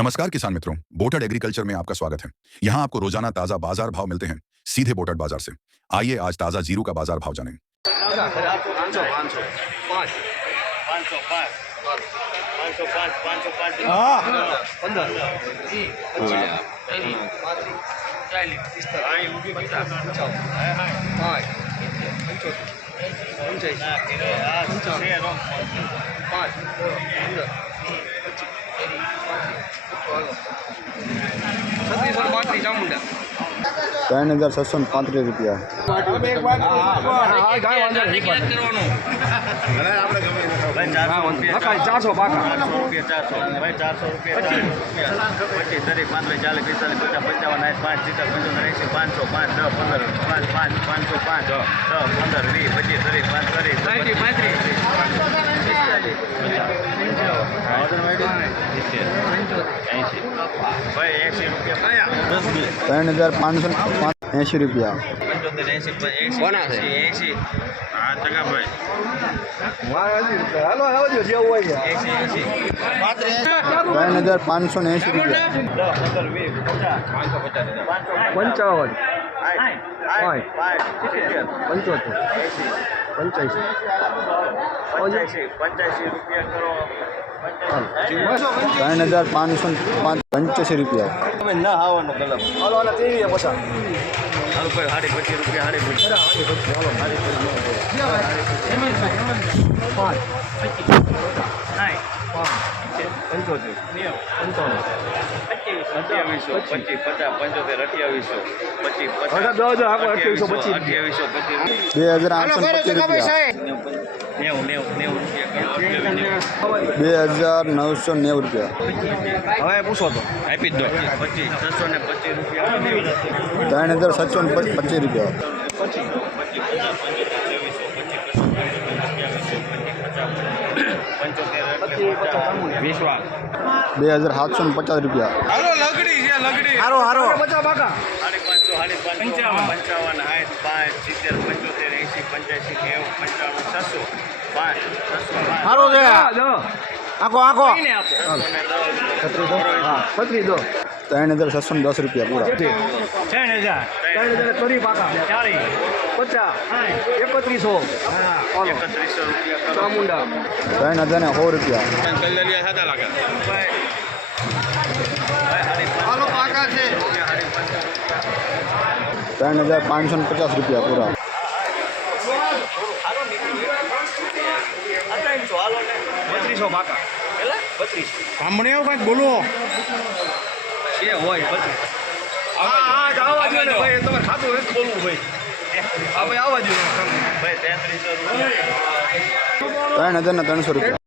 नमस्कार किसान मित्रों बोटड एग्रीकल्चर में आपका स्वागत है यहाँ आपको रोज़ाना ताज़ा बाज़ार भाव मिलते हैं सीधे बोटड बाज़ार से आइए आज ताज़ा ज़ीरो का बाज़ार भाव जानें। ત્રણ હજાર છસો ને પાંત્રીસ રૂપિયા ચારસો પચીસ ત્રીસ પાંચ પાંચ દસ પંદર પાંચ પાંચ પાંચસો પાંચ દસ પંદર વીસ પચીસ ત્રીસ પાંત્રીસ પાંત્રીસ, ત્રણ હજાર પાંચસો ને એંશી રૂપિયા પંચોતેર એંસી એંસી કોના છે? એંસી એંસી હા ટકાભાઈ હાલો આવજો જેવું હોય એંસી એંસી ત્રણ હજાર પાંચસો ને એંશી રૂપિયા દસ પંદર વીસ પચાસ પાંચસો પચાસ પંચાવન સાઠ પાંચ સિત્તેર પંચોતેર એંસી પંચ્યાસી રૂપિયા ત્રણ હજાર પાંચસો પાંચ પંચ્યાસી રૂપિયા. તમે ના આવવાનો કલમ. હાલો હાલો તેવી સાડી હાલો ભાઈ સાડી પચીસ રૂપિયા સાડી પચીસ. પંચોતેર. પંચાવન અઠ્યાવીસો પચીસ. પચાસ. પંચોતેર અઠ્યાવીસો પચીસ પચાસ. અઠ્યાવીસો, પચીસ. અઠ્યાવીસો પચીસ. બે હજાર આઠસો પચીસ રૂપિયા. નેવું નેવું. બે હજાર નવસો નેવું રૂપિયા હવે પૂછો તો આપી જ દો પચીસ છસો ને પચીસ રૂપિયા ત્રણ હજાર છસો ને પ- પચીસ રૂપિયા વિશ્વાસ બે હજાર સાતસો ને પચાસ રૂપિયા હારો હારો પચાસ પાકા સાડી પાંચસો સાડી પાંચસો પંચાવન સાઠ પાંચ સિત્તેર પંચોતેર એંસી પંચ્યાસી નેવું પંચાણું છસો હારો છે. આખો આખો. છત્રી દો. ત્રણ હજાર છસો ને દસ રૂપિયા પૂરા. ત્રણ હજાર. ત્રણ હજાર કરી પાકા. પચાસ. એકત્રીસો. ચામુંડા. ત્રણ હજાર ને સો રૂપિયા. હાલો પાકા છે. ત્રણ હજાર પાંચસો ને પચાસ રૂપિયા પૂરા. બત્રીસો પાકા. બત્રીસ. સાંભળે આવો કાંઈક બોલો છે હોય બત્રીસ. હા હા આવવા દો ને ભાઈ તમારે ખાતું હોય તો બોલવું ભાઈ. હા ભાઈ આવવા દો ભાઈ ત્રણ હજાર ને ત્રણસો રૂપિયા.